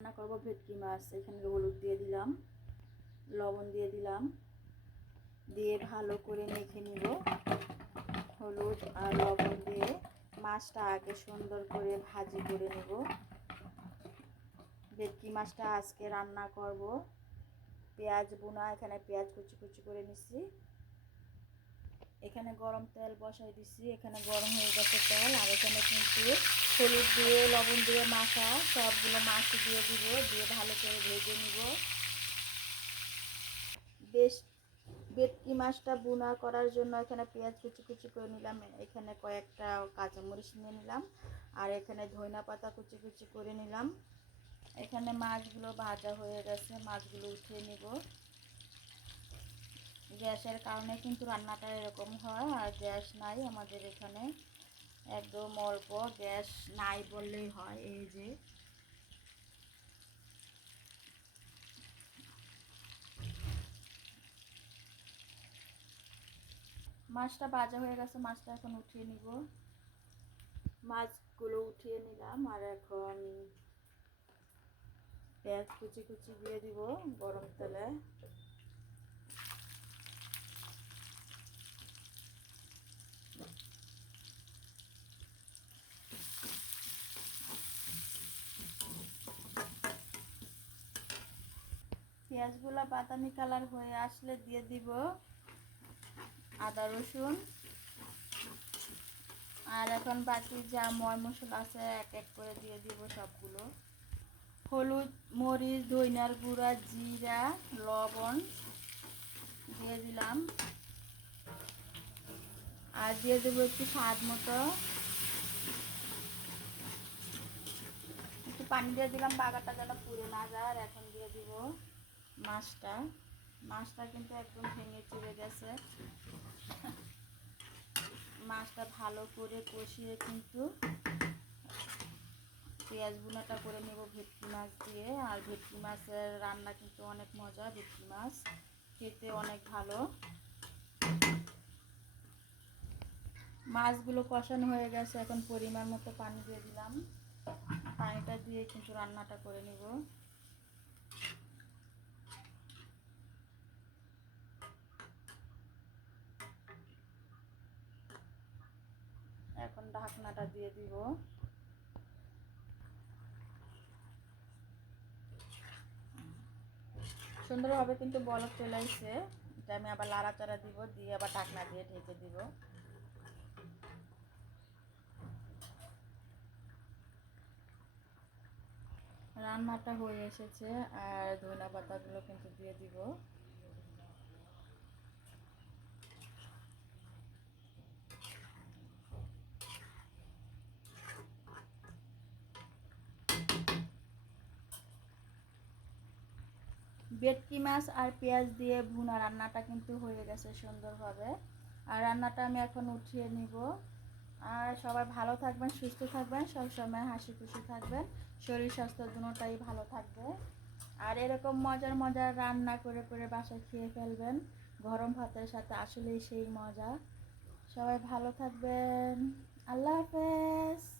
রান্না করব, ভেটকি মাছ, এখানে হলুদ দিয়ে দিলাম, লবণ দিয়ে দিলাম, দিয়ে ভালো করে মেখে নিব, হলুদ আর লবণ দিয়ে মাছটা আগে সুন্দর করে ভাজি করে নেব। ভেটকি মাছটা আজকে রান্না করব, পেঁয়াজ বোনা, এখানে পেঁয়াজ কুচি কুচি করে নিচ্ছি এখানে গরম তেল বসাই দিচ্ছি এখানে গরম হয়ে গেছে তেল, আর এখানে কিন্তু হলুদ দিয়ে, লবণ দিয়ে মাখা, সবগুলো মাছ দিয়ে দিব, দিয়ে ভালো করে ভেজে নিব। বেশ বেটকি মাছটা বুনা করার জন্য এখানে পেঁয়াজ কুচি কুচি করে নিলাম, এখানে কয়েকটা কাঁচামরিচ নিয়ে নিলাম, আর এখানে ধইনা পাতা কুচি কুচি করে নিলাম। এখানে মাছগুলো ভাজা হয়ে গেছে, মাছগুলো উঠিয়ে নিব। গ্যাসের কারণে কিন্তু রান্নাটা এরকম হয়, আর গ্যাস নাই আমাদের এখানে। একদম অল্প, গ্যাস নাই বললেই হয় এই যে। মাছটা ভাজা হয়ে গেছে, মাছটা এখন উঠিয়ে নিব। মাছগুলো উঠিয়ে নিলাম, আর এখন পেঁয়াজ কুচি কুচি দিয়ে দিব গরম তেলে। পেঁয়াজগুলো বাদামি কালার হয়ে আসলে দিয়ে দিব। আদা, রসুন। আর এখন বাকি যা ময় মশলা আছে, এক এক করে দিয়ে দিব সবগুলো। হলুদ, মরিচ, ধইনার গুঁড়া, জিরা, লবণ দিয়ে দিলাম। আর দিয়ে দেবো একটু স্বাদ মতো। একটু পানি দিয়ে দিলাম বাগাটা যেন পুড়ে না যায়, আর এখন দিয়ে দিব। মাছটা। মাছটা কিন্তু একদম ভেঙে চুড়ে গেছে। মাছটা ভালো করে কষিয়ে কিন্তু পেঁয়াজ বুনাটা করে নেব ভেটকি মাছ দিয়ে। আর ভেটকি মাছের রান্না কিন্তু অনেক মজা, ভেটকি মাছ। খেতে অনেক ভালো। মাছগুলো কষানো হয়ে গেছে। এখন পরিমাণ মতো পানি দিয়ে দিলাম। পানিটা দিয়ে কিন্তু রান্নাটা করে নেব। এখন ঢাকনাটা দিয়ে দিব। সুন্দরভাবে কিন্তু বলক চলে আসছে। এটা আমি আবার লাড়াচাড়া দিব, দিয়ে আবার ঢাকনা দিয়ে ঢেকে দিব। রান্নাটা হয়ে এসেছে, আর ধনা পাতাগুলো কিন্তু দিয়ে দিব। বেটকি মাছ আর পেঁয়াজ দিয়ে ভুনা রান্নাটা কিন্তু হয়ে গেছে সুন্দরভাবে। আর রান্নাটা আমি এখন উঠিয়ে নিব। আর সবাই ভালো থাকবেন, সুস্থ থাকবেন, সবসময় হাসি খুশি থাকবেন। শরীর স্বাস্থ্য দুটোটাই ভালো থাকবে। আর এরকম মজার মজার রান্না করে করে বাসায় খেয়ে ফেলবেন, গরম ভাতের সাথে আসলেই সেই মজা। সবাই ভালো থাকবেন। আল্লাহ হাফেজ।